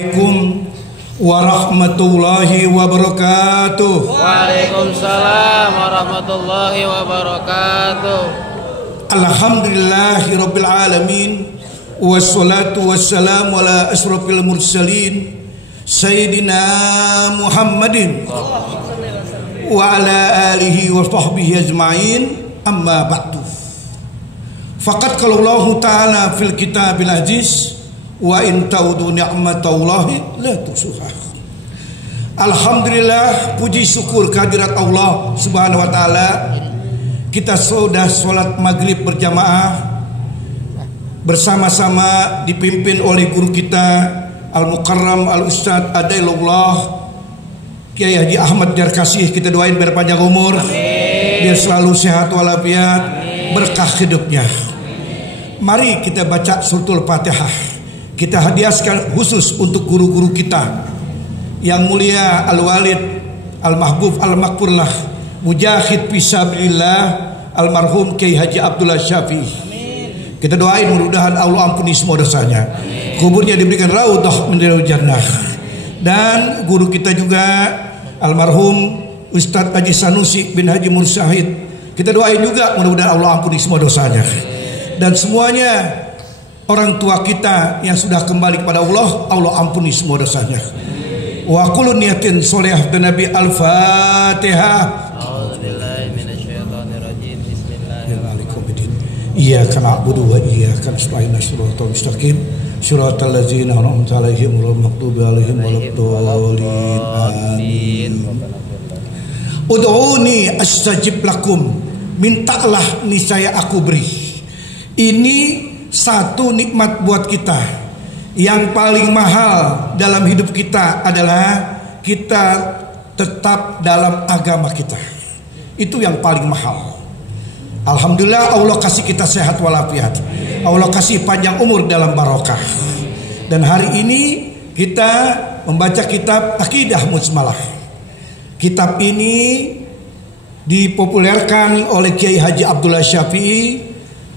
Assalamualaikum warahmatullahi wabarakatuh. Waalaikumsalam warahmatullahi wabarakatuh. Alhamdulillahi rabbil alamin. Wassalatu wassalamu ala asrafil mursalin Sayyidina Muhammadin wa ala alihi wa sahbihi ajma'in. Amma ba'du. Faqad qala Allah ta'ala fil kitabil aziz, wa in ta'udu ni'matallahi la tuhsuha. Alhamdulillah, puji syukur kehadirat Allah Subhanahu wa taala. Kita sudah sholat maghrib berjamaah bersama-sama dipimpin oleh guru kita Al-Mukarram Al-Ustadz Adailullah Kiai Haji Ahmad Jarkasih. Kita doain biar panjang umur, biar selalu sehat walafiat, berkah hidupnya. Mari kita baca suratul Fatihah. Kita hadiahkan khusus untuk guru-guru kita yang mulia Al-Walid Al-Mahbub Al-Makfurlah Mujahid Fisabilillah Almarhum Kiai Haji Abdullah Syafi'i. Kita doain mudah-mudahan Allah ampuni semua dosanya, kuburnya diberikan raudhah min riyadil jannah. Dan guru kita juga Almarhum Ustadz Haji Sanusi bin Haji Mursyahid, kita doain juga mudah-mudahan Allah ampuni semua dosanya. Dan semuanya orang tua kita yang sudah kembali kepada Allah, Allah ampuni semua dosanya. Wa kullu niyatin sholihah dan Nabi Al-Fatihah. A'udzubillahi minasyaitonir rajim. Bismillahirrahmanirrahim. Iyyaka na'budu wa iyyaka nasta'in. Shiratal mustaqim. Shiratal ladzina an'amta 'alaihim ghairil maghdubi 'alaihim waladdallin. Amin. Ud'uni astajib lakum. Mintalah niscaya aku beri. Ini satu nikmat buat kita. Yang paling mahal dalam hidup kita adalah kita tetap dalam agama kita. Itu yang paling mahal. Alhamdulillah Allah kasih kita sehat walafiat, Allah kasih panjang umur dalam barokah. Dan hari ini kita membaca kitab Aqidah Mujmalah. Kitab ini dipopulerkan oleh Kiai Haji Abdullah Syafi'i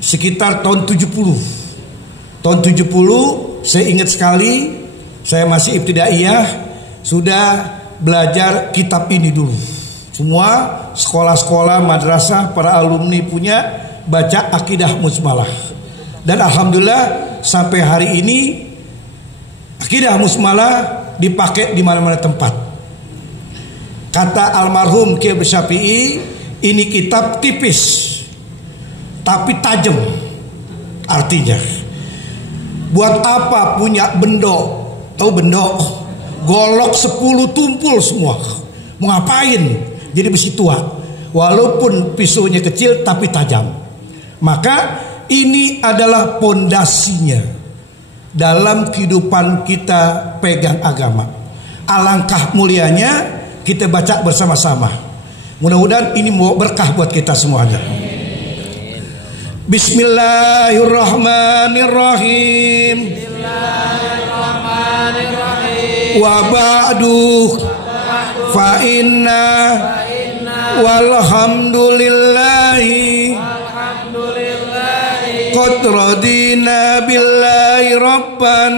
sekitar tahun 70. Tahun 70 saya ingat sekali, saya masih ibtidaiyah, sudah belajar kitab ini dulu. Semua sekolah-sekolah madrasah para alumni punya baca Aqidah Mujmalah. Dan alhamdulillah sampai hari ini Aqidah Mujmalah dipakai di mana-mana tempat. Kata almarhum Kiai Syafi'i, ini kitab tipis tapi tajam. Artinya, buat apa punya bendok? Tahu bendok? Golok 10 tumpul semua. Mau ngapain? Jadi besi tua. Walaupun pisaunya kecil tapi tajam. Maka ini adalah pondasinya dalam kehidupan kita pegang agama. Alangkah mulianya kita baca bersama-sama. Mudah-mudahan ini mau berkah buat kita semuanya. Bismillahirrahmanirrahim. Bismillahirrahmanirrahim. Wa ba'du fa inna walhamdulillahi qad radina billahi rabban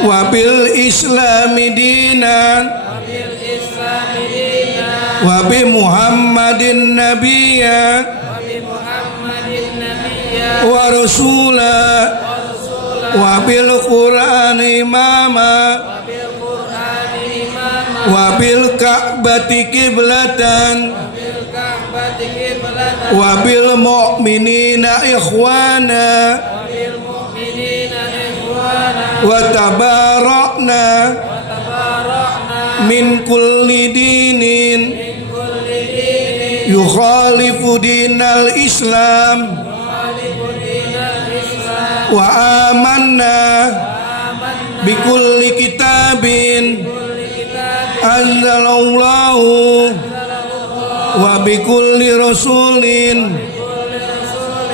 wa bil islami dinan wa bi Muhammadin nabiyya wa rasula wa bil Qur'ani imama wa bil Ka'bati qiblatan wa bil mu'minina ikhwana wa tabarakna min kulli dinin yukhalifu dinal Islam wa amanna bi kulli kitabin anzalallahu wa bi kulli rasulin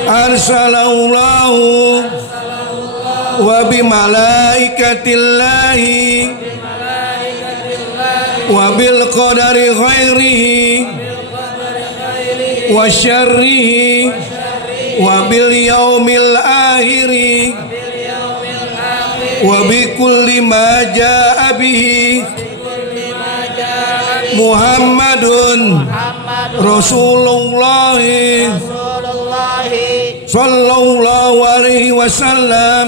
arsalallahu wa bi malaikatillahi wa bil qadari khairihi wa syarrihi wa bil yaumil akhiri wa bi kulli ma jaa bihi Muhammadun Rasulullah sallallahu alaihi wasallam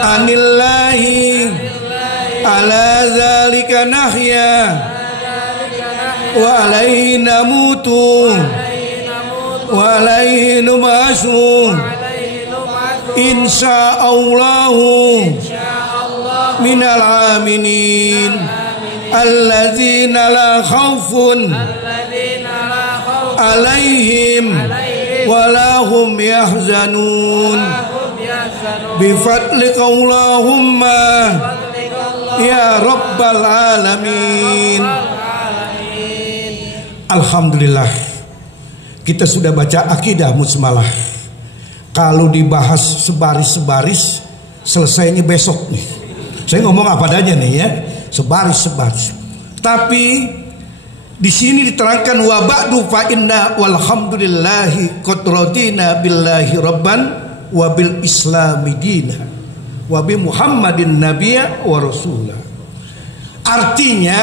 anillahi ala zalika nahya wa alaihi namutu wa alaihi nubasu insyaallahu minal aminin alladzina la khaufun alaihim walahum yahzanun bifadlika Allahumma ya rabbal alamin. Alhamdulillah, kita sudah baca akidah musmalah. Kalau dibahas sebaris-sebaris, selesainya besok nih. Saya ngomong apa adanya nih ya, sebaris-sebaris. Tapi di sini diterangkan wa ba'du fa inna walhamdulillahi qad radina billahi rabban wa bil islami dina wa bi Muhammadin nabiyya wa rasulah. Artinya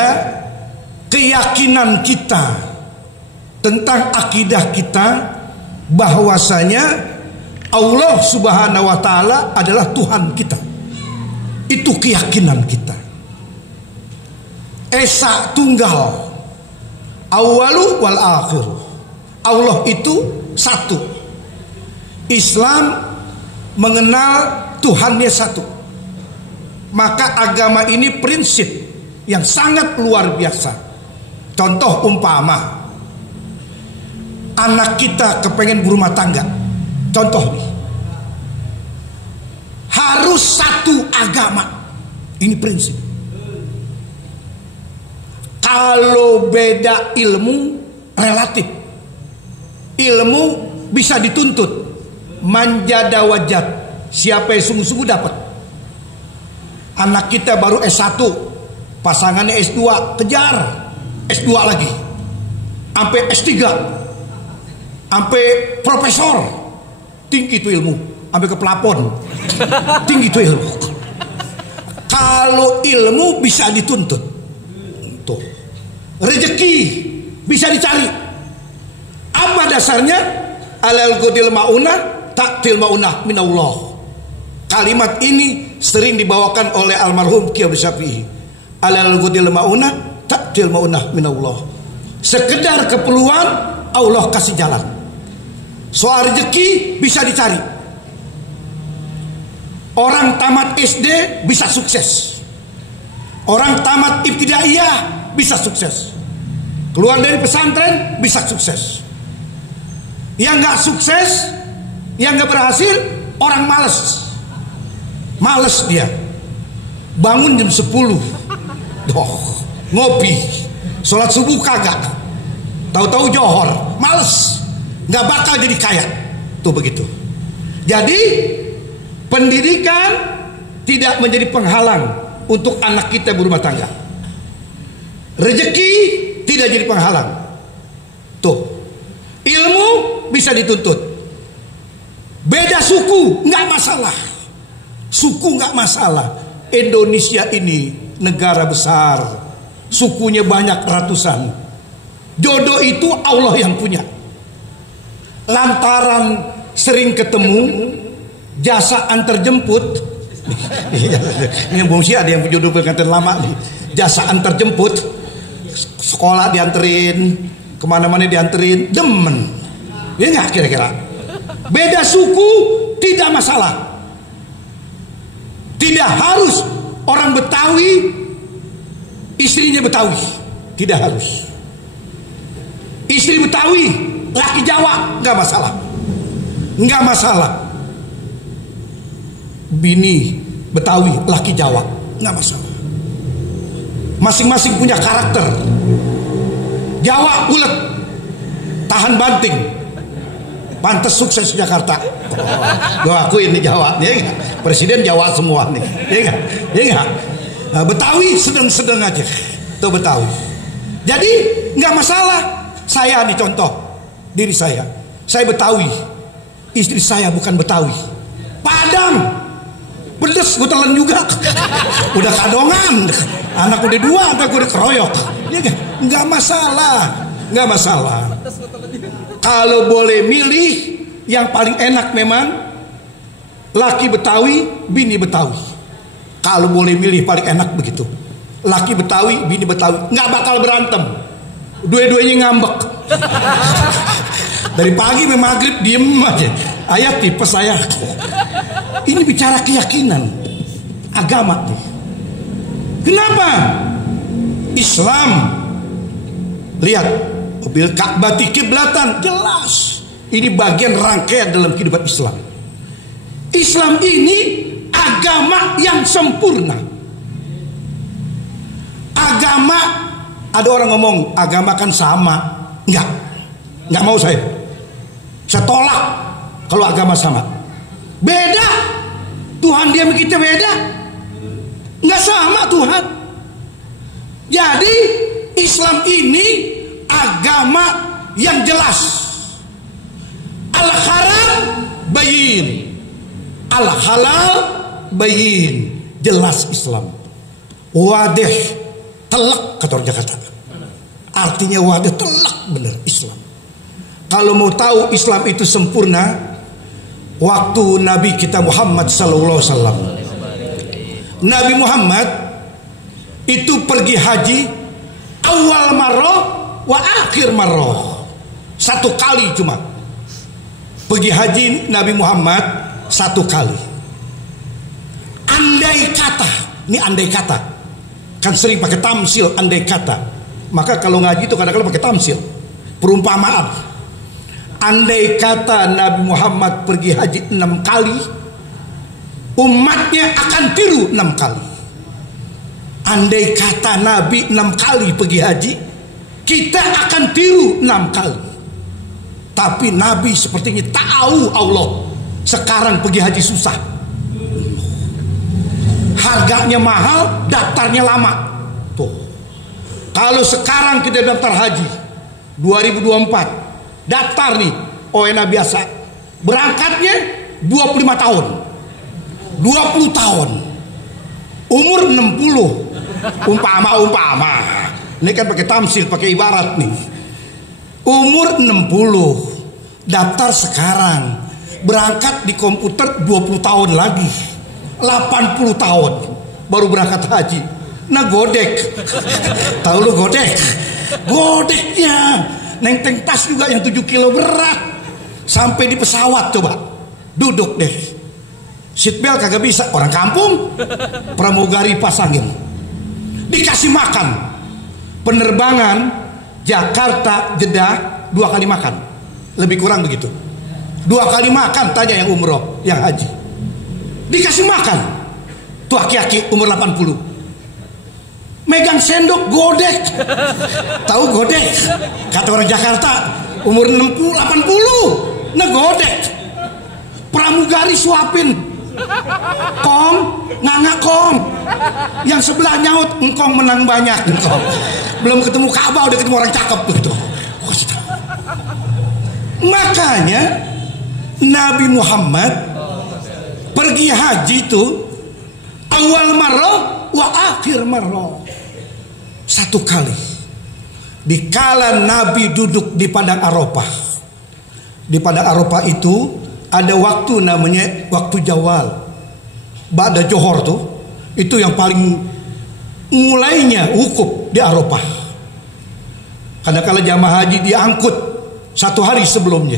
keyakinan kita tentang akidah kita bahwasanya Allah Subhanahu wa taala adalah Tuhan kita. Itu keyakinan kita. Esa tunggal, awalu wal akhir. Allah itu satu. Islam mengenal Tuhannya satu. Maka agama ini prinsip yang sangat luar biasa. Contoh umpama anak kita kepengen berumah tangga. Contoh nih, harus satu agama. Ini prinsip. Kalau beda ilmu relatif, ilmu bisa dituntut. Manjada wajat, siapa yang sungguh-sungguh dapat. Anak kita baru S1, pasangannya S2, kejar S2 lagi, sampai S3, sampai profesor, tinggi itu ilmu, sampai ke pelapon, tinggi itu ilmu. Kalau ilmu bisa dituntut, tuh, rezeki bisa dicari. Apa dasarnya? Alal qudil maunah, taktil maunah minallah. Kalimat ini sering dibawakan oleh almarhum Kiai Abdul Syafi'i. Alal qudil maunah, taktil maunah minallah. Sekedar keperluan Allah kasih jalan. Soal rezeki bisa dicari. Orang tamat SD bisa sukses. Orang tamat ibtidaiyah bisa sukses. Keluar dari pesantren bisa sukses. Yang gak sukses, yang gak berhasil, orang males. Males dia. Bangun jam 10. Ngopi. Sholat subuh kagak. Tahu-tahu johor. Males. Gak bakal jadi kaya. Tuh begitu. Jadi pendidikan tidak menjadi penghalang untuk anak kita berumah tangga. Rezeki tidak jadi penghalang. Tuh. Ilmu bisa dituntut. Beda suku nggak masalah. Suku nggak masalah. Indonesia ini negara besar, sukunya banyak ratusan. Jodoh itu Allah yang punya. Lantaran sering ketemu, jasa antar jemput. Ini bungsi ada yang jodoh pengantin lama nih. Jasa antar jemput, sekolah dianterin, kemana-mana dianterin, demen. Ya nggak kira-kira? Beda suku tidak masalah. Tidak harus orang Betawi istrinya Betawi, tidak harus. Istri Betawi, laki Jawa, nggak masalah, nggak masalah. Bini Betawi, laki Jawa, nggak masalah. Masing-masing punya karakter. Jawa ulet, tahan banting, pantas sukses di Jakarta. Gue akuin nih Jawa, ya gak? Presiden Jawa semua nih, ya gak? Ya gak? Nah, Betawi sedang-sedang aja, tuh Betawi. Jadi nggak masalah. Saya nih contoh diri saya Betawi, istri saya bukan Betawi, Padang. pedes gue telan juga. Udah kadongan, anak udah 2, sampai gue udah keroyok. Ya kan? Nggak masalah. Kalau boleh milih, yang paling enak memang laki Betawi, bini Betawi. Kalau boleh milih paling enak begitu. Laki Betawi, bini Betawi, nggak bakal berantem. Dua-duanya ngambek. Dari pagi sampai maghrib diem aja. Ayat tipes saya. Ini bicara keyakinan, agama. Kenapa? Islam. Lihat, bil Ka'bati kiblatan, jelas. Ini bagian rangkaian dalam kehidupan Islam. Islam ini agama yang sempurna. Agama, ada orang ngomong agama kan sama. Enggak mau saya. Saya tolak kalau agama sama. Beda. Tuhan dia sama kita beda. Enggak sama Tuhan. Jadi Islam ini agama yang jelas. Al-haram bayin, al-halal bayin. Jelas Islam. Wadih, telak kata orang Jakarta. Artinya wadih, telak bener Islam. Kalau mau tahu Islam itu sempurna, waktu Nabi kita Muhammad SAW, Nabi Muhammad itu pergi haji awal marrah wa akhir marrah. 1 kali cuma pergi haji Nabi Muhammad 1 kali. Andai kata, ini andai kata, kan sering pakai tamsil andai kata. Maka kalau ngaji itu kadang-kadang pakai tamsil, perumpamaan. Andai kata Nabi Muhammad pergi haji 6 kali, umatnya akan tiru 6 kali. Andai kata Nabi 6 kali pergi haji, kita akan tiru 6 kali. Tapi Nabi sepertinya tahu Allah sekarang pergi haji susah, harganya mahal, daftarnya lama. Tuh, kalau sekarang kita daftar haji 2024, daftar nih ONA biasa, berangkatnya 25 tahun, 20 tahun, umur 60, umpama. Ini kan pakai tamsil, pakai ibarat nih. Umur 60, daftar sekarang, berangkat di komputer 20 tahun lagi, 80 tahun baru berangkat haji. Nah godek, tahu lu godek? Godeknya neng tas juga yang 7 kilo berat. Sampai di pesawat coba duduk deh, seatbelt kagak bisa, orang kampung, pramugari pasangin, dikasih makan. Penerbangan Jakarta Jeddah 2 kali makan, lebih kurang begitu. 2 kali makan, tanya yang umroh, yang haji, dikasih makan. Tuh aki-aki umur 80, megang sendok godek. Tahu godek? Kata orang Jakarta umur 60 80 negodek. Pramugari suapin, kong nganga kong. Yang sebelah nyaut, engkong menang banyak engkong. Belum ketemu Ka'bah udah ketemu orang cakep begitu. Makanya Nabi Muhammad pergi haji itu awal marrah wa akhir marrah, 1 kali. Dikala Nabi duduk di padang Arafah. Di padang Arafah itu ada waktu namanya waktu Jawal, ba'da Johor tuh. Itu yang paling mulainya wukuf di Arafah. Kadang-kala jamaah haji diangkut 1 hari sebelumnya.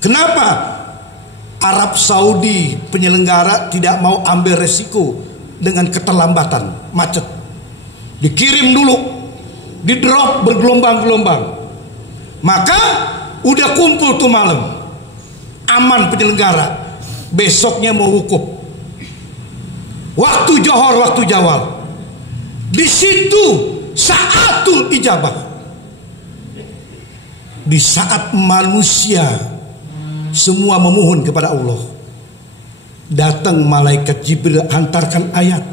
Kenapa? Arab Saudi penyelenggara tidak mau ambil resiko dengan keterlambatan, macet. Dikirim dulu, di drop bergelombang-gelombang. Maka udah kumpul tuh malam, aman penyelenggara, besoknya mau wukuf. Waktu Johor, waktu Jawal, di situ saatul ijabah. Di saat manusia semua memohon kepada Allah, datang malaikat Jibril hantarkan ayat.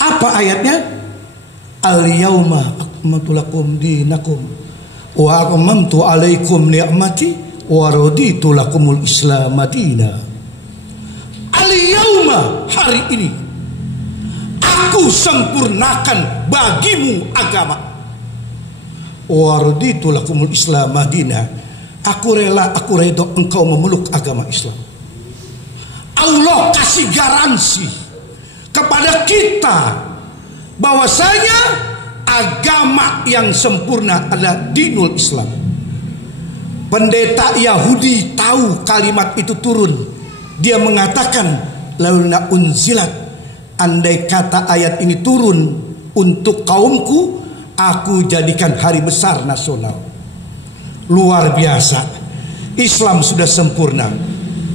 Apa ayatnya? Al-yauma akmaltu lakum dinakum wa atmamtu alaikum ni'mati wa raditu lakumul Islam madina. Al Al-yauma, hari ini, aku sempurnakan bagimu agama. Wa raditu lakumul Islam madina. Aku rela, aku redha engkau memeluk agama Islam. Allah kasih garansi kepada kita bahwasanya agama yang sempurna adalah dinul Islam. Pendeta Yahudi tahu kalimat itu turun. Dia mengatakan, laula unzilat, andai kata ayat ini turun untuk kaumku, aku jadikan hari besar nasional. Luar biasa. Islam sudah sempurna.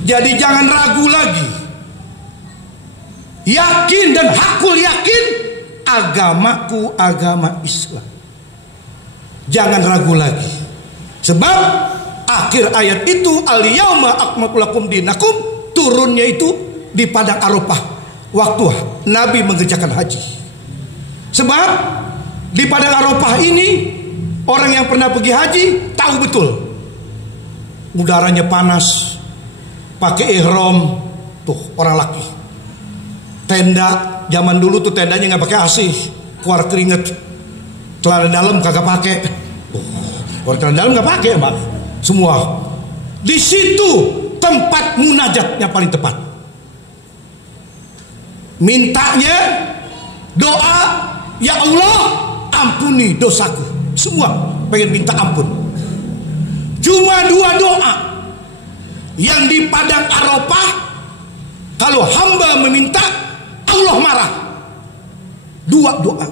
Jadi jangan ragu lagi. Yakin dan hakul yakin, agamaku agama Islam. Jangan ragu lagi. Sebab akhir ayat itu, al-yauma akmaltu lakum dinakum, turunnya itu di padang Arafah waktu Nabi mengerjakan haji. Sebab di padang Arafah ini, orang yang pernah pergi haji tahu betul udaranya panas, pakai ihram, tuh orang laki. Tenda zaman dulu tuh tendanya nggak pakai AC, keluar keringet. Celana dalam kagak pakai. Celana dalam nggak pakai, Mbak. Semua. Di situ tempat munajatnya paling tepat. Mintanya doa, ya Allah ampuni dosaku. Semua pengen minta ampun. Cuma 2 doa yang di padang Arafah, kalau hamba meminta Allah marah. 2 doa.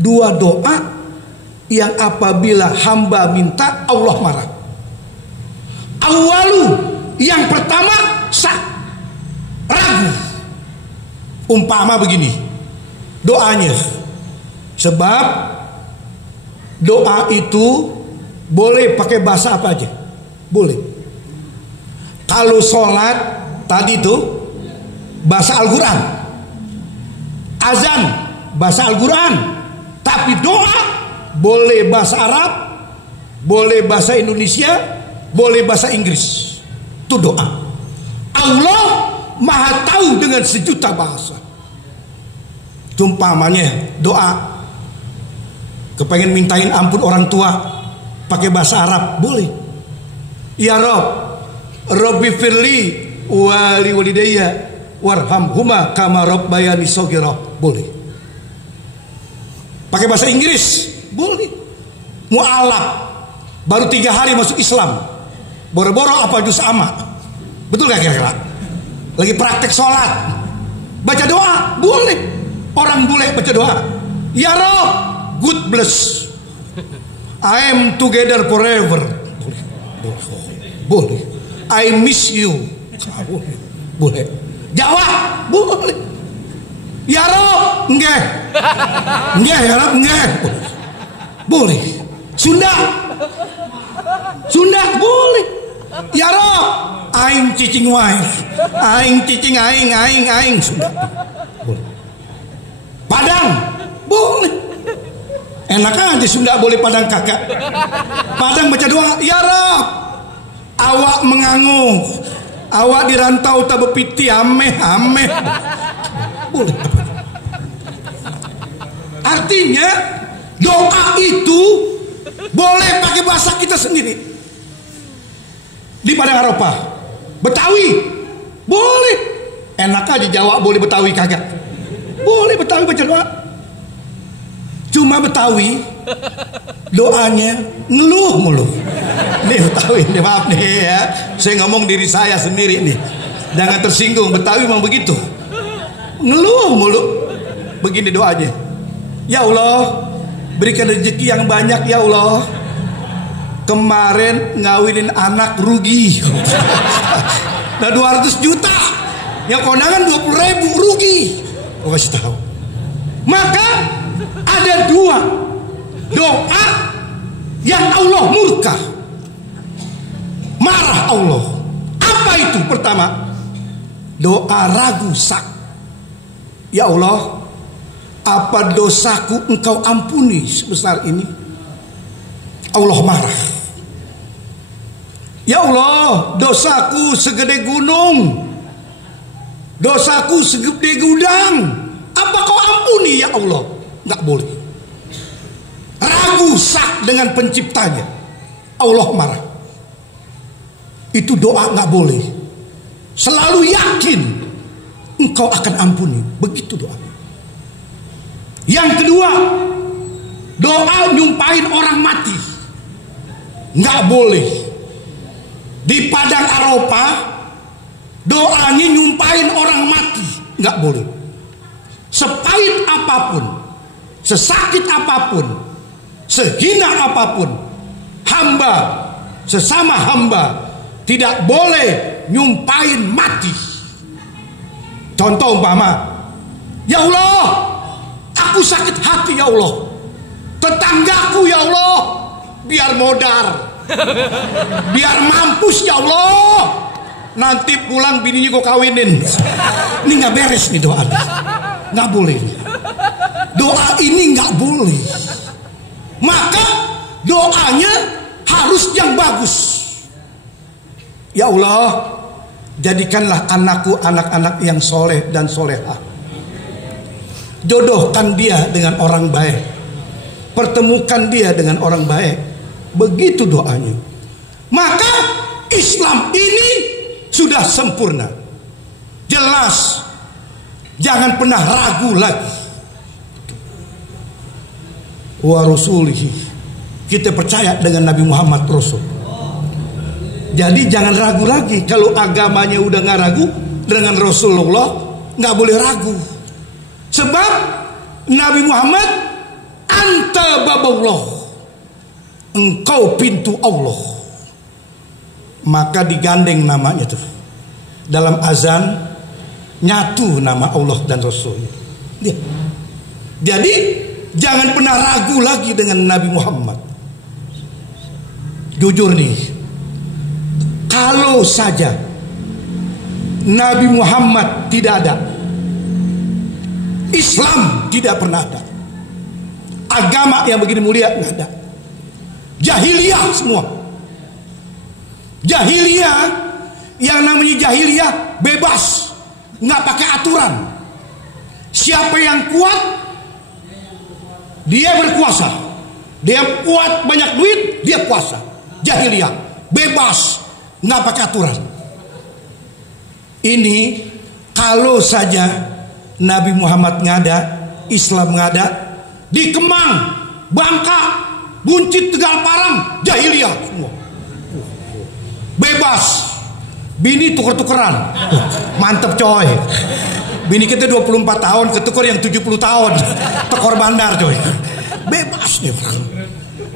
2 doa yang apabila hamba minta Allah marah. Awalu, yang pertama ragu. Umpama begini doanya. Sebab doa itu boleh pakai bahasa apa aja. Boleh. Kalau sholat tadi tuh bahasa Al-Quran, azan bahasa Al-Quran. Tapi doa boleh bahasa Arab, boleh bahasa Indonesia, boleh bahasa Inggris. Itu doa. Allah Maha tahu dengan sejuta bahasa. Umpamanya doa kepengen mintain ampun orang tua pakai bahasa Arab, boleh. Ya Rob, Robbi firli wali walidayya warhamhuma kama rabbayani shaghira, boleh. Pakai bahasa Inggris, boleh. Mu'alaf, baru 3 hari masuk Islam, boro-boro apa juz amma, betul gak kira-kira? Lagi praktek sholat, baca doa, boleh. Orang boleh baca doa. Ya Rob, good bless, I am together forever, boleh. I miss you, boleh. Jawa, boleh. Ya Rob, enggak. Enggak ya Rob, enggak. Boleh. Sunda boleh. Ya Rob, aing cicing wae. Aing cicing aing Sunda. Boleh. Padang, boleh. Enak aja Sunda boleh, Padang kakak. Padang baca doa, ya Rob, awak mengangung, awak dirantau tak bepiti ameh. Boleh. Artinya doa itu boleh pakai bahasa kita sendiri. Di padang Arafah, Betawi boleh. Enak aja Jawa boleh, Betawi kagak. Boleh Betawi baca doa. Cuma Betawi doanya ngeluh mulu. Nih Betawi, nih maaf nih ya, saya ngomong diri saya sendiri nih, jangan tersinggung. Betawi memang begitu, ngeluh mulu. Begini doanya, ya Allah berikan rezeki yang banyak ya Allah. Kemarin ngawinin anak rugi. Nah 200 juta, yang kondangan 20.000 rugi. Gue kasih tahu. Maka ada 2 doa yang Allah murka, marah Allah. Apa itu? Pertama, doa ragu sak. Ya Allah, apa dosaku engkau ampuni sebesar ini? Allah marah. Ya Allah, dosaku segede gunung. Dosaku segede gudang, apa kau ampuni ya Allah? Nggak boleh. Ragu sak dengan penciptanya, Allah marah. Itu doa nggak boleh. Selalu yakin engkau akan ampuni, begitu doa. Yang kedua, doa nyumpahin orang mati, nggak boleh. Di padang Arafah, doanya nyumpahin orang mati, nggak boleh. Sepahit apapun, sesakit apapun, sehina apapun, hamba sesama hamba tidak boleh nyumpahin mati. Contoh umpama, ya Allah, aku sakit hati ya Allah, tetanggaku ya Allah, biar modar, biar mampus ya Allah, nanti pulang bininya gue kawinin. Ini nggak beres nih doa, nggak boleh. Doa ini nggak boleh. Maka doanya harus yang bagus. Ya Allah, jadikanlah anakku anak-anak yang soleh dan solehah. Jodohkan dia dengan orang baik, pertemukan dia dengan orang baik. Begitu doanya. Maka Islam ini sudah sempurna, jelas. Jangan pernah ragu lagi. Wa rasulihi, kita percaya dengan Nabi Muhammad Rasul. Jadi jangan ragu lagi. Kalau agamanya udah nggak ragu dengan Rasulullah, nggak boleh ragu. Sebab Nabi Muhammad, anta babullah, engkau pintu Allah. Maka digandeng namanya tuh. Dalam azan nyatu nama Allah dan Rasul. Jadi jangan pernah ragu lagi dengan Nabi Muhammad. Jujur nih, kalau saja Nabi Muhammad tidak ada, Islam tidak pernah ada, agama yang begini mulia nggak ada. Jahiliyah semua. Jahiliyah, yang namanya jahiliyah bebas, nggak pakai aturan. Siapa yang kuat, dia berkuasa. Dia kuat, banyak duit, dia kuasa. Jahiliyah bebas, nggak pakai aturan. Ini kalau saja Nabi Muhammad nggak ada, Islam nggak ada, di Kemang, Bangka, Buncit, Tegal Parang, jahiliyah semua. Bebas. Bini tuker-tukeran. Mantep coy. Bini kita 24 tahun, ketuker yang 70 tahun. Tekor bandar coy. Bebas nih.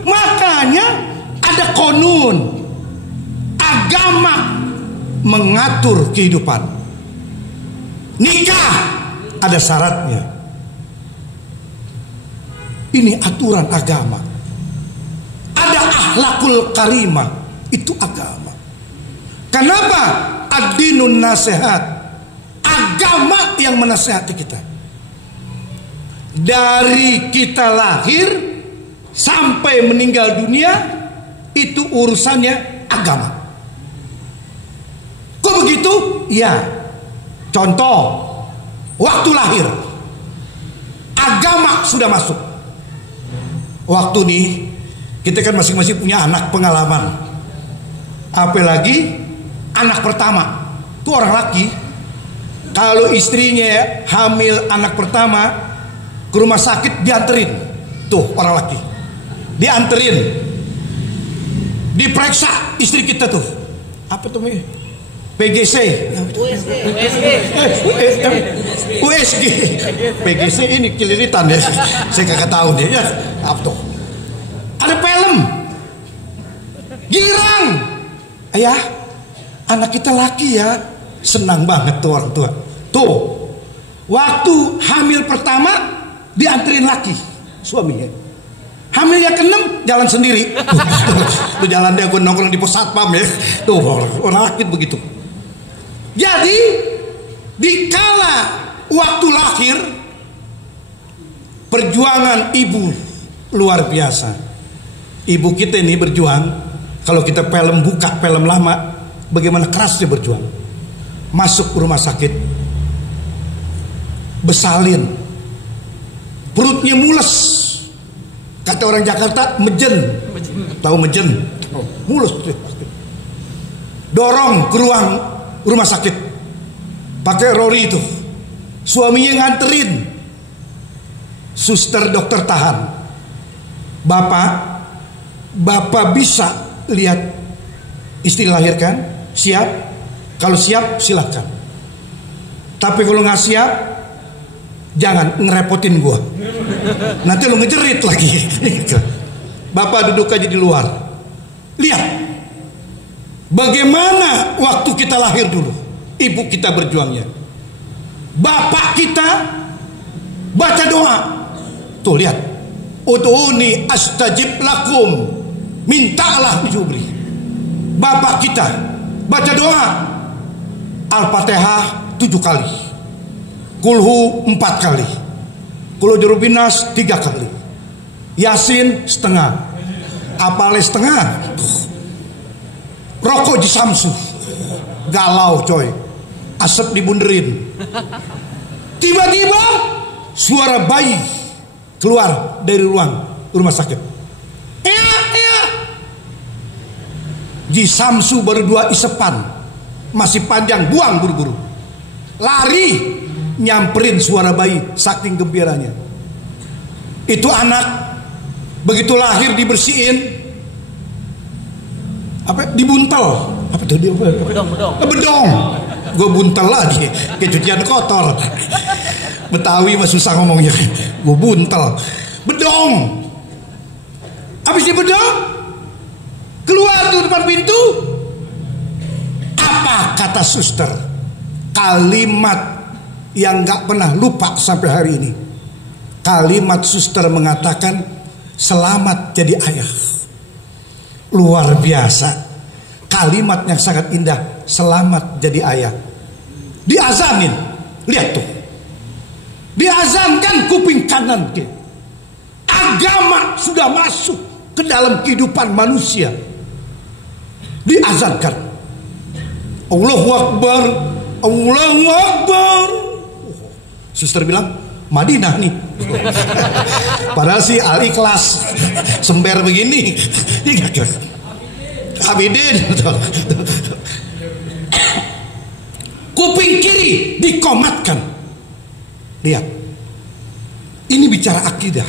Makanya ada konun. Agama mengatur kehidupan. Nikah ada syaratnya. Ini aturan agama. Ada akhlakul karimah, itu agama. Kenapa? Ad-dinun nasihat. Agama yang menasihati kita. Dari kita lahir sampai meninggal dunia, itu urusannya agama. Kok begitu? Ya. Contoh, waktu lahir, agama sudah masuk. Waktu nih, kita kan masing-masing punya anak pengalaman. Apalagi anak pertama, itu orang laki. Kalau istrinya hamil anak pertama, ke rumah sakit dianterin. Tuh orang laki, dianterin, diperiksa istri kita tuh. Apa tuh? PGC, USG, PGC ini keliritan ya. Saya kagak tahu deh ya. Apa tuh? Ada film, girang. Ayah, anak kita laki ya. Senang banget tuh orang tua. Tuh, waktu hamil pertama dianterin laki suaminya. Hamil yang ke-6 jalan sendiri. Tuh jalan dia, gue nongkrong di pos satpam ya. Tuh orang laki begitu. Jadi dikala waktu lahir, perjuangan ibu luar biasa. Ibu kita ini berjuang. Kalau kita film buka film lama, bagaimana kerasnya berjuang. Masuk ke rumah sakit, besalin, perutnya mules. Kata orang Jakarta mejen. Tahu mejen? Mules. Dorong ke ruang rumah sakit pakai Rory itu. Suaminya nganterin. Suster dokter tahan. Bapak bisa lihat istri lahirkan? Siap? Kalau siap silahkan. Tapi kalau nggak siap, jangan ngerepotin gua. Nanti lu ngejerit lagi. Bapak duduk aja di luar. Lihat bagaimana waktu kita lahir dulu, ibu kita berjuangnya. Bapak kita baca doa. Tuh lihat. Ud'uni astajib lakum. Mintalah dijubri. Bapak kita baca doa. Al-Fatihah 7 kali. Kulhu 4 kali. Qul a'udzu binas 3 kali. Yasin setengah. Apalnya setengah. Rokok di Samsu. Galau coy. Asap dibunderin. Tiba-tiba suara bayi keluar dari ruang rumah sakit. Di Samsu baru 2 isepan. Masih panjang, buang buru-buru. Lari nyamperin suara bayi saking gembiranya. Itu anak begitu lahir dibersihin, dibuntel. Apa tuh dia? Bedong. Gue buntel lagi, kayak cucian kotor. Betawi mah susah ngomongnya. Gue buntel. Bedong. Habis di bedong, keluar tuh depan pintu. Apa kata suster? Kalimat yang gak pernah lupa sampai hari ini. Kalimat suster mengatakan, selamat jadi ayah. Luar biasa. Kalimat yang sangat indah, selamat jadi ayah. Diazanin. Lihat tuh. Diazankan kuping kanan. Agama sudah masuk ke dalam kehidupan manusia. Diazankan. Allahu Akbar. Allahu Akbar. Suster bilang, Madinah nih. Padahal si Al-Ikhlas sember begini. Abidin. Kuping kiri dikomatkan. Lihat. Ini bicara akidah.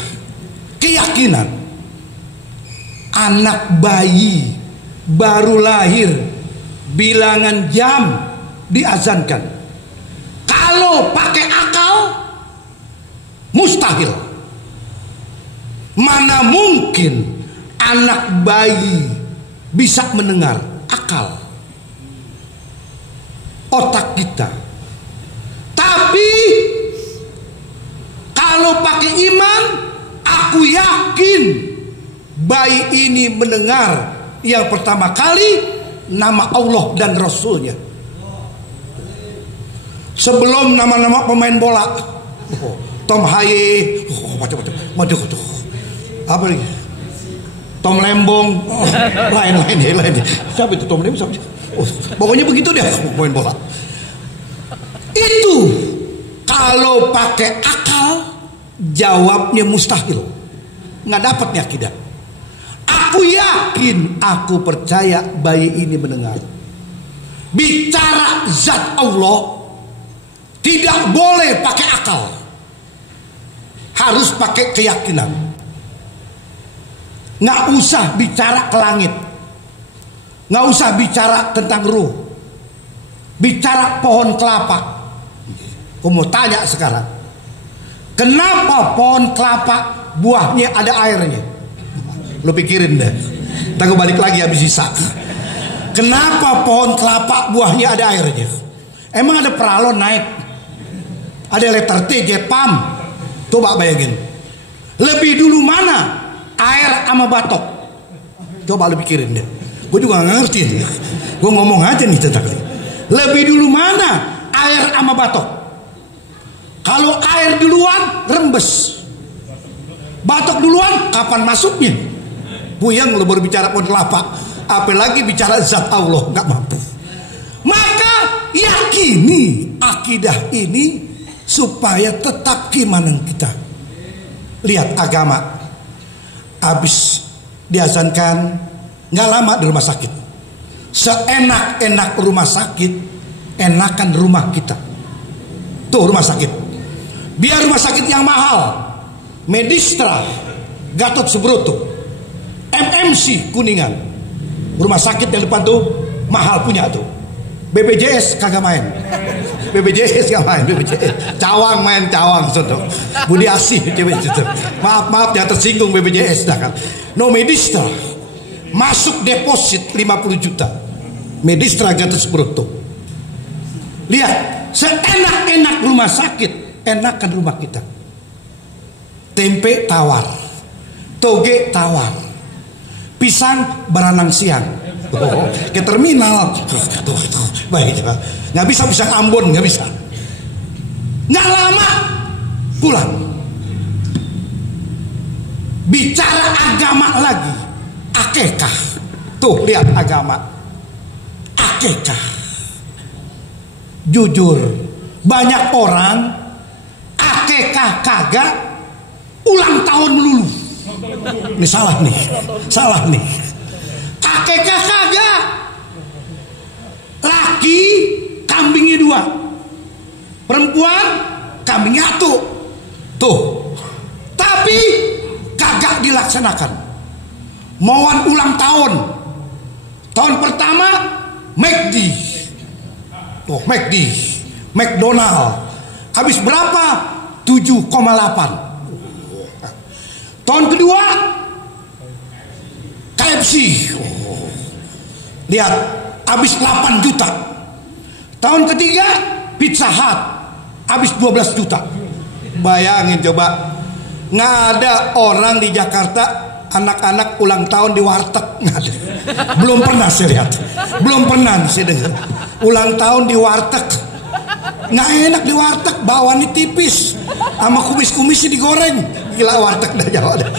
Keyakinan. Anak bayi baru lahir, bilangan jam diazankan. Kalau pakai akal, mustahil. Mana mungkin anak bayi bisa mendengar? Akal, otak kita. Tapi kalau pakai iman, aku yakin bayi ini mendengar yang pertama kali nama Allah dan Rasulnya. Sebelum nama-nama pemain bola, Tom Haye, macam-macam, apa lagi? Tom Lembong, lain. Siapa itu Tom Lembong? Siapa? Pokoknya begitu deh pemain bola. Itu kalau pakai akal, jawabnya mustahil. Nggak dapat nih akidah. Aku yakin, aku percaya bayi ini mendengar. Bicara zat Allah tidak boleh pakai akal, harus pakai keyakinan. Nggak usah bicara ke langit, nggak usah bicara tentang ruh, bicara pohon kelapa. Aku mau tanya sekarang, kenapa pohon kelapa buahnya ada airnya? Lo pikirin deh, kita balik lagi habis sisa. Kenapa pohon kelapa buahnya ada airnya? Emang ada peralon naik? Ada letter T, Jepam. Coba bayangin. Lebih dulu mana? Air sama batok. Coba lu pikirin deh. Gue juga gak ngerti nih. Gue ngomong aja nih tentang ini. Lebih dulu mana? Air sama batok. Kalau air duluan, rembes. Batok duluan, kapan masuknya? Puyeng lu baru bicara pohon kelapa. Apalagi bicara zat Allah, gak mampu. Maka yakini akidah ini supaya tetap keimanan kita. Lihat agama, habis diazankan nggak lama di rumah sakit. Seenak-enak rumah sakit, enakan rumah kita. Tuh rumah sakit. Biar rumah sakit yang mahal, Medistra, Gatot Subroto, MMC Kuningan, rumah sakit yang depan tuh mahal punya tuh. BPJS kagak main. BPJS kagak main. BPJS Cawang main Cawang contoh. Budi Asih maaf jangan tersinggung BPJS dah kan. No, Medistra masuk deposit 50 juta. Medistra Gatot Subroto. Lihat, seenak-enak rumah sakit, enakan rumah kita. Tempe tawar, toge tawar, pisang beranang siang. Ke terminal, baik, nggak bisa pisang Ambon, nggak bisa. Nggak lama pulang. Bicara agama lagi, akekah. Tuh lihat agama, akekah. Jujur, banyak orang akekah kagak, ulang tahun melulu. Ini salah nih. Akekah kagak, laki kambingnya 2, perempuan kambingnya 1. Tuh, tapi kagak dilaksanakan. Mauan ulang tahun, tahun pertama McD, McDonald, habis berapa? 7,8. Tahun kedua KFC, lihat habis 8 juta. Tahun ketiga Pizza Hut, habis 12 juta. Bayangin coba, nggak ada orang di Jakarta anak-anak ulang tahun di warteg, nggak ada. Belum pernah saya lihat, belum pernah saya dengar ulang tahun di warteg. Nggak enak di warteg, bawaannya tipis, sama kumis-kumisnya digoreng. Gila warteg dah Jawa dah.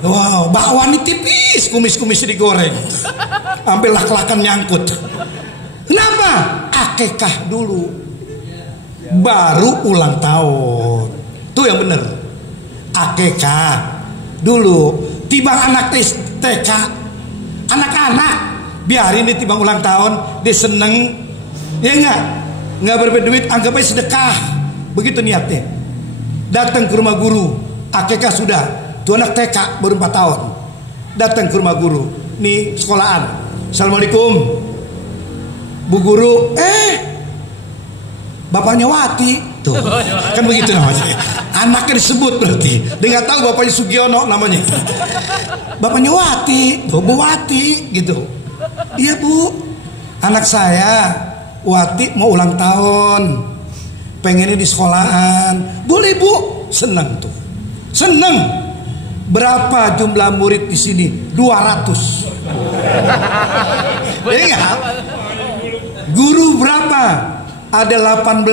Wow, bakwan tipis, kumis-kumisnya digoreng, sampai lak-lakan nyangkut. Kenapa? Akekah dulu, baru ulang tahun. Tuh yang bener. Akekah dulu, timbang anak TK, anak-anak biarin dia timbang ulang tahun, dia seneng, ya nggak berduit, anggap aja sedekah. Begitu niatnya. Datang ke rumah guru, akekah sudah. Tuh anak TK baru 4 tahun, datang ke rumah guru, nih sekolahan. Assalamualaikum Bu Guru, bapaknya Wati. Tuh kan begitu namanya. Anaknya disebut berarti. Dia nggak tahu bapaknya Sugiono namanya. Bapaknya Wati, tuh Bu Wati gitu. Iya Bu, anak saya Wati mau ulang tahun, pengennya di sekolahan. Boleh Bu, senang tuh, senang. Berapa jumlah murid di sini? 200. Ya enggak? Guru berapa? Ada 18.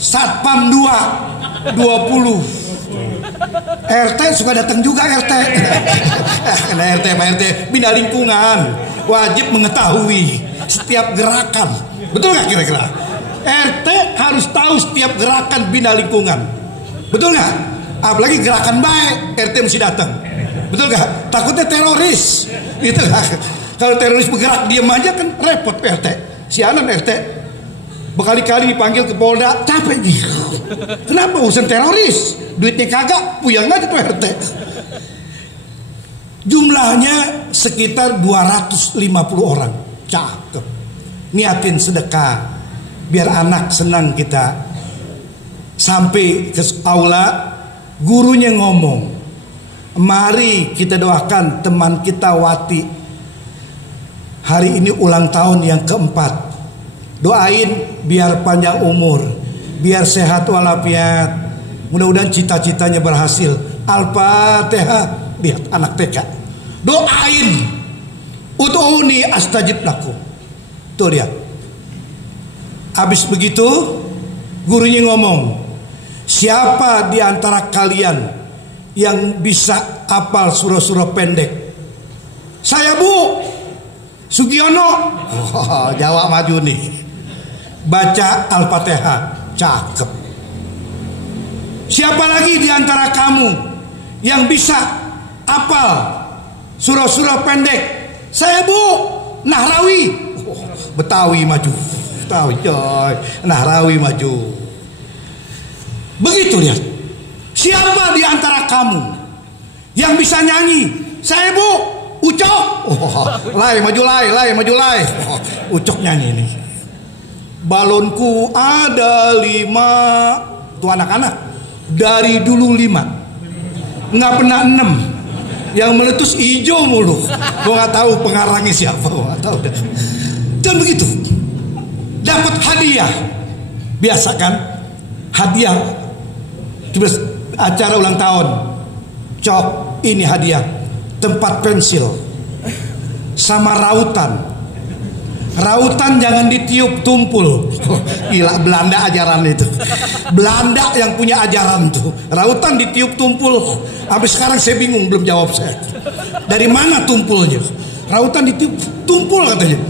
Satpam 2, 20. RT suka datang juga RT. Karena RT Pak RT bina lingkungan, wajib mengetahui setiap gerakan. Betul nggak kira-kira? RT harus tahu setiap gerakan bina lingkungan. Betul nggak? Apalagi gerakan baik, RT mesti datang. Betul gak? Takutnya teroris gitu gak? Kalau teroris bergerak diam aja kan repot RT. Sialan RT berkali-kali dipanggil ke Polda, capek nih. Kenapa urusan teroris? Duitnya kagak, puyang aja tuh RT. Jumlahnya sekitar 250 orang. Cakep. Niatin sedekah biar anak senang kita. Sampai ke aula, gurunya ngomong, mari kita doakan teman kita Wati. Hari ini ulang tahun yang keempat. Doain biar panjang umur, biar sehat walafiat. Mudah-mudahan cita-citanya berhasil. Al-Fatihah. Lihat anak TK. Doain. Ud'uni astajib lakum. Tuh lihat. Habis begitu gurunya ngomong, siapa di antara kalian yang bisa hafal surah-surah pendek? Saya Bu Sugiono. Jawab maju nih. Baca Al-Fatihah. Cakep. Siapa lagi di antara kamu yang bisa hafal surah-surah pendek? Saya, Bu, Nahrawi. Betawi maju. Betawi coy. Nahrawi maju. Begitu lihat. Siapa di antara kamu yang bisa nyanyi? Saya, Bu, Ucok. Lai maju lai maju lai. Ucok nyanyi ini. Balonku ada 5. Tuh anak-anak. Dari dulu 5. Nggak pernah 6. Yang meletus hijau mulu. Gue nggak tahu pengarangnya siapa. Gue nggak tahu. Dan begitu. Dapat hadiah. Biasa kan? Hadiah. Acara ulang tahun. Cok, ini hadiah. Tempat pensil sama rautan. Rautan jangan ditiup, tumpul. Gila, Belanda ajaran itu. Belanda yang punya ajaran tuh. Rautan ditiup, tumpul. Sampai sekarang saya bingung, belum jawab saya. Dari mana tumpulnya? Rautan ditiup, tumpul katanya.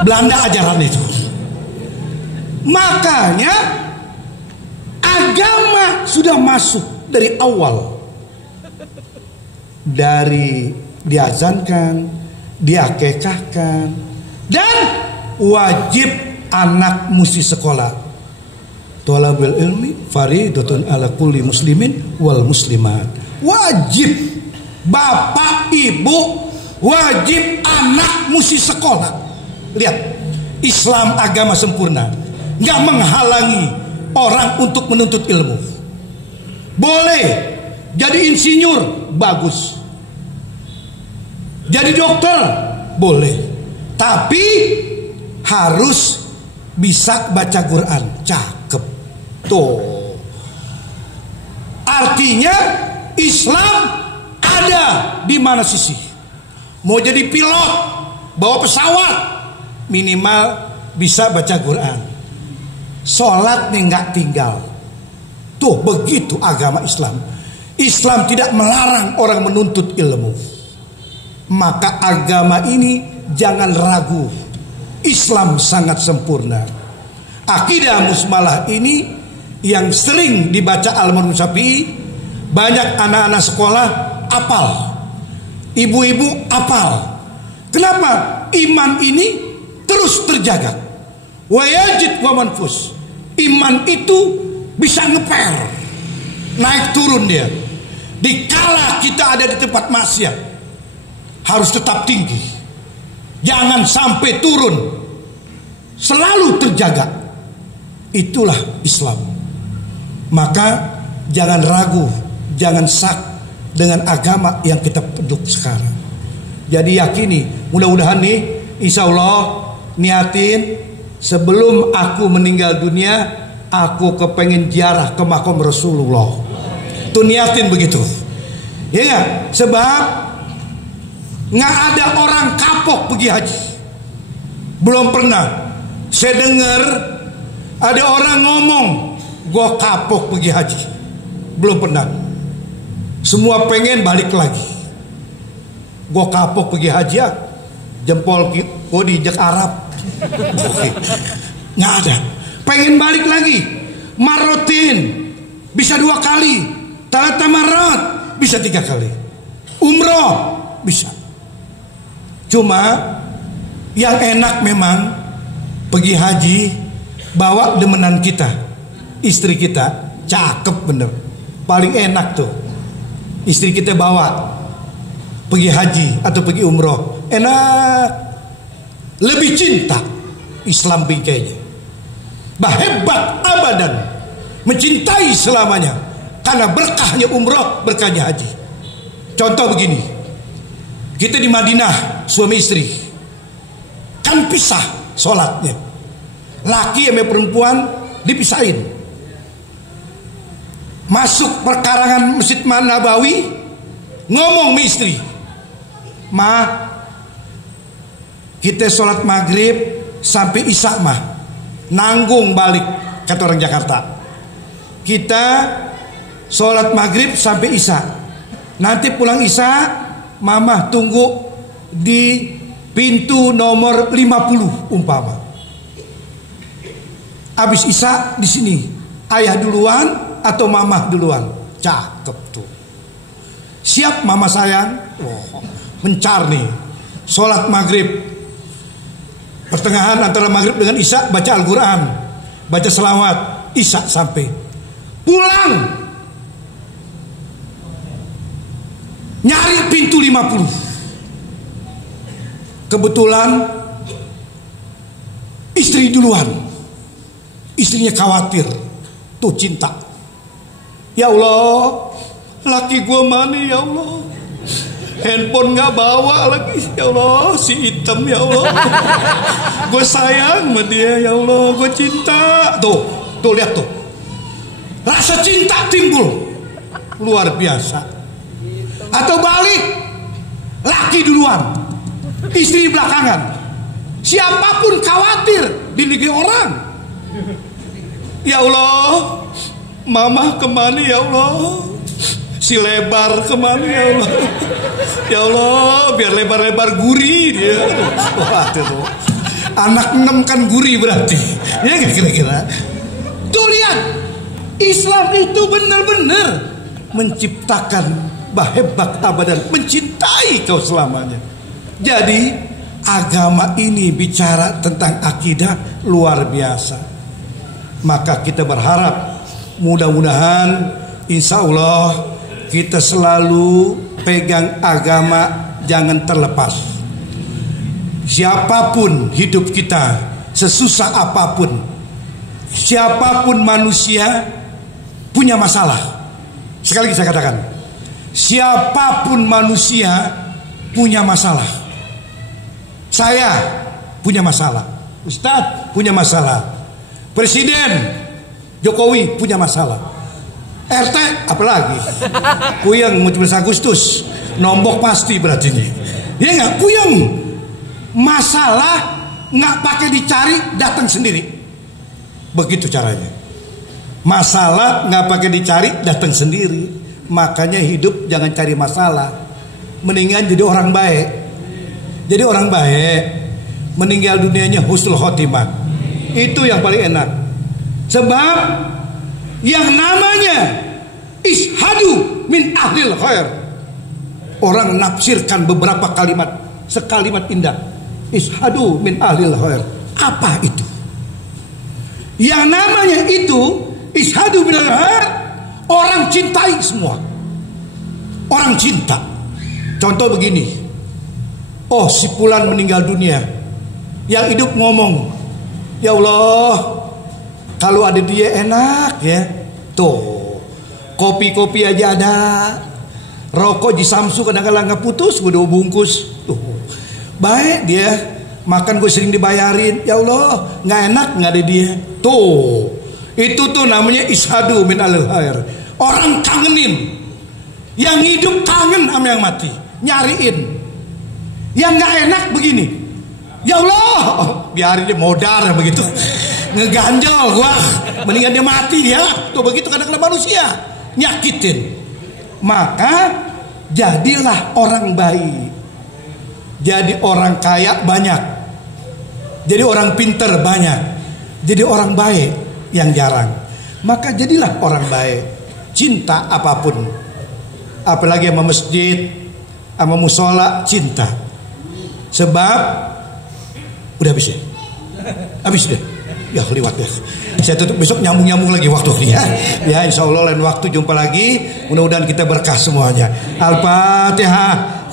Belanda ajaran itu. Makanya agama sudah masuk dari awal. Dari diazankan, diakekahkan, dan wajib anak mesti sekolah. Thalabul ilmi faridatun ala kulli muslimin wal muslimat. Wajib bapak ibu, wajib anak mesti sekolah. Lihat, Islam agama sempurna, nggak menghalangi orang untuk menuntut ilmu. Boleh jadi insinyur, bagus. Jadi dokter, boleh. Tapi harus bisa baca Quran. Cakep. Tuh. Artinya Islam ada di mana sisi. Mau jadi pilot, bawa pesawat, minimal bisa baca Quran. Sholat nih nggak tinggal. Tuh begitu agama Islam. Islam tidak melarang orang menuntut ilmu. Maka agama ini jangan ragu. Islam sangat sempurna. Akidah Musmalah ini yang sering dibaca almarhum Syafi'i, banyak anak-anak sekolah apal, ibu-ibu apal. Kenapa? Iman ini terus terjaga. Wa yajid wa manfus. Iman itu bisa ngeper, naik turun dia. Dikala kita ada di tempat maksiat, harus tetap tinggi. Jangan sampai turun. Selalu terjaga. Itulah Islam. Maka jangan ragu, jangan sak dengan agama yang kita peluk sekarang. Jadi yakini, mudah-mudahan nih, insya Allah niatin sebelum aku meninggal dunia, aku kepengen ziarah ke makam Rasulullah. Tuh niatin begitu. Ya gak? Sebab nggak ada orang kapok pergi haji. Belum pernah saya dengar ada orang ngomong gue kapok pergi haji. Belum pernah. Semua pengen balik lagi. Gue kapok pergi haji ya. Jempol gue diinjak Arab. Nggak ada. Pengen balik lagi. Marotin bisa 2 kali. Talata marat bisa 3 kali. Umroh bisa. Cuma yang enak memang pergi haji bawa demenan kita, istri kita, cakep bener, paling enak tuh. Istri kita bawa pergi haji atau pergi umroh, enak, lebih cinta Islam bingkainya. Hebat abadan, mencintai selamanya karena berkahnya umroh, berkahnya haji. Contoh begini, kita di Madinah suami istri kan pisah sholatnya, laki sama perempuan dipisahin. Masuk perkarangan Masjid Nabawi, ngomong sama istri, ma, kita sholat maghrib sampai isya mah nanggung balik, kata orang Jakarta. Kita sholat maghrib sampai isya, nanti pulang isya mama tunggu di pintu nomor 50 umpama. Habis isya di sini, ayah duluan atau mamah duluan? Cakep tuh. Siap mama sayang. Mencar nih. Sholat maghrib, pertengahan antara maghrib dengan isya baca Al-Quran, baca selawat, isya sampai pulang, nyari pintu 50. Kebetulan istri duluan. Istrinya khawatir, tuh cinta. Ya Allah, laki gue mana ya Allah? Handphone gak bawa lagi, ya Allah, si hitam ya Allah. Gue sayang sama dia ya Allah, gue cinta. Tuh lihat tuh, rasa cinta timbul luar biasa. Atau balik, laki duluan, istri belakangan. Siapapun khawatir di negeri orang. Ya Allah, mama kemana ya Allah? Si lebar kemana ya Allah? Ya Allah, biar lebar-lebar gurih dia. Wah, tuh. Anak 6 kan gurih berarti. Ya gak kira-kira? Tuh lihat, Islam itu benar-benar menciptakan bahebak abadan, mencintai kau selamanya. Jadi agama ini bicara tentang akidah luar biasa. Maka kita berharap mudah-mudahan insya Allah kita selalu pegang agama, jangan terlepas. Siapapun hidup kita, sesusah apapun, siapapun manusia punya masalah. Sekali lagi saya katakan, siapapun manusia punya masalah. Saya punya masalah, Ustadz punya masalah, Presiden Jokowi punya masalah, RT apalagi, kuyang 17 Agustus nombok pasti berarti ini. Ya nggak, kuyang masalah nggak pakai dicari, datang sendiri. Begitu caranya. Masalah nggak pakai dicari, datang sendiri. Makanya hidup jangan cari masalah, mendingan jadi orang baik. Jadi orang baik, meninggal dunianya husnul khotimah. Itu yang paling enak. Sebab yang namanya ishadu min ahlil khair, orang nafsirkan beberapa kalimat, sekalimat indah. Ishadu min ahlil khair. Apa itu? Yang namanya itu ishadu min ahlil khair, orang cintai semua. Orang cinta. Contoh begini. Oh, si fulan meninggal dunia. Yang hidup ngomong, ya Allah, kalau ada dia enak ya. Tuh, kopi-kopi aja ada, rokok di Samsu kadang-kadang nggak putus, gue 2 bungkus. Tuh, baik dia, makan gue sering dibayarin. Ya Allah, nggak enak nggak ada dia. Tuh, itu tuh namanya ishadu min alil khair. Orang kangenin, yang hidup kangen sama yang mati, nyariin. Yang nggak enak begini, ya Allah, biarin dia modar begitu, ngeganjol gua, mendingan dia mati dia. Tuh begitu kadang-kadang manusia nyakitin. Maka jadilah orang baik. Jadi orang kaya banyak, jadi orang pinter banyak, jadi orang baik yang jarang. Maka jadilah orang baik. Cinta apapun, apalagi sama masjid, sama musola, cinta. Sebab udah habis ya, habis deh. Ya lewat ya. Saya tutup, besok nyambung lagi waktunya. Ya insya Allah lain waktu jumpa lagi. Mudah-mudahan kita berkah semuanya. Al-Fatihah.